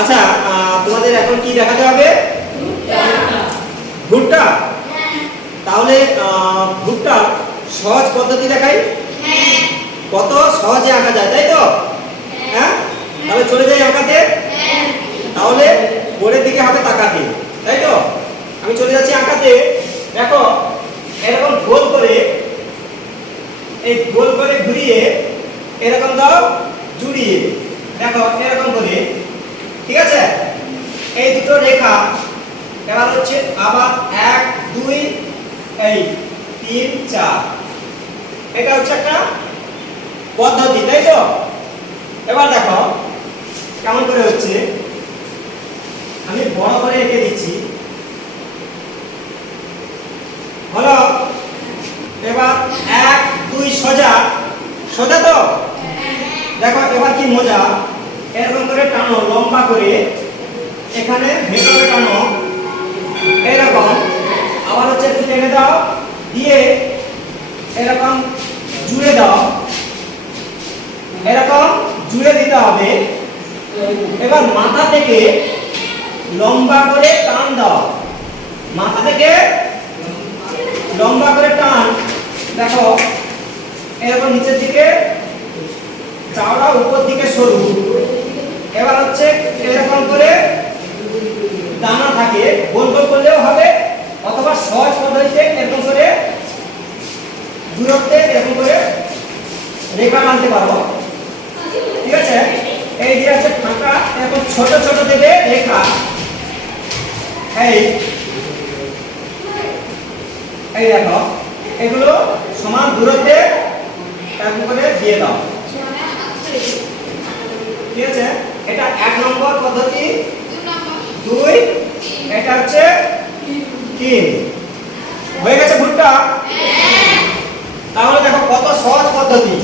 আচ্ছা, তোমাদের এখন কি দেখাতে হবে? ভুট্টা। তাহলে ভুট্টা সহজ পদ্ধতি দেখাই। কত সহজে আঁকা যায়, তাই তো? হ্যাঁ, তাহলে চলে যাই আঁকাতে। তাহলে বোর্ডের দিকে হবে তাকাতে, তাই তো? আমি চলে যাচ্ছি আঁকাতে। দেখো, এরকম গোল করে, এই গোল করে ঘুরিয়ে এরকম দাও, জুড়িয়ে দেখো এরকম করে, ঠিক আছে? এই দুটো রেখা এবার হচ্ছে আবার 1 2 এই 3 4, এটা হচ্ছে একটা পদ্ধতি, তাই তো? এবার দেখো কেমন করে হচ্ছে, আমি বড় করে এঁকে দিচ্ছি। হলো, এবার 1 2 সোজা, সোজা তো? দেখো এবার কি মজা, এরকম করে টানো, লম্বা করে এখানে ভেতরে টানো, এরকম। আবার হচ্ছে একটু টেনে দাও, দিয়ে এরকম জুড়ে দাও, এরকম জুড়ে দিতে হবে। এবার মাথা থেকে লম্বা করে টান দাও, মাথা থেকে লম্বা করে টান। দেখো এরকম নিচের দিকে চাওড়া, উপর দিকে সরু। এবার হচ্ছে এরকম করে দানা থাকে, গোল গোল করলেও হবে, অথবা সহজ পদ্ধতিতে এরকম করে দূরত্বে এরকম করে রেখা টানতে পারবো, ঠিক আছে? এই যে আছে ফাঁকা, এরকম ছোট ছোট দেবে রেখা, এই এই দেখো এগুলো সমান দূরত্বে এরকম করে দিয়ে দাও, ঠিক আছে? এটা 1 নম্বর পদ্ধতি। 2, এটা হচ্ছে 3। হয়ে গেছে ভুট্টা? তাহলে দেখো কত সহজ পদ্ধতি।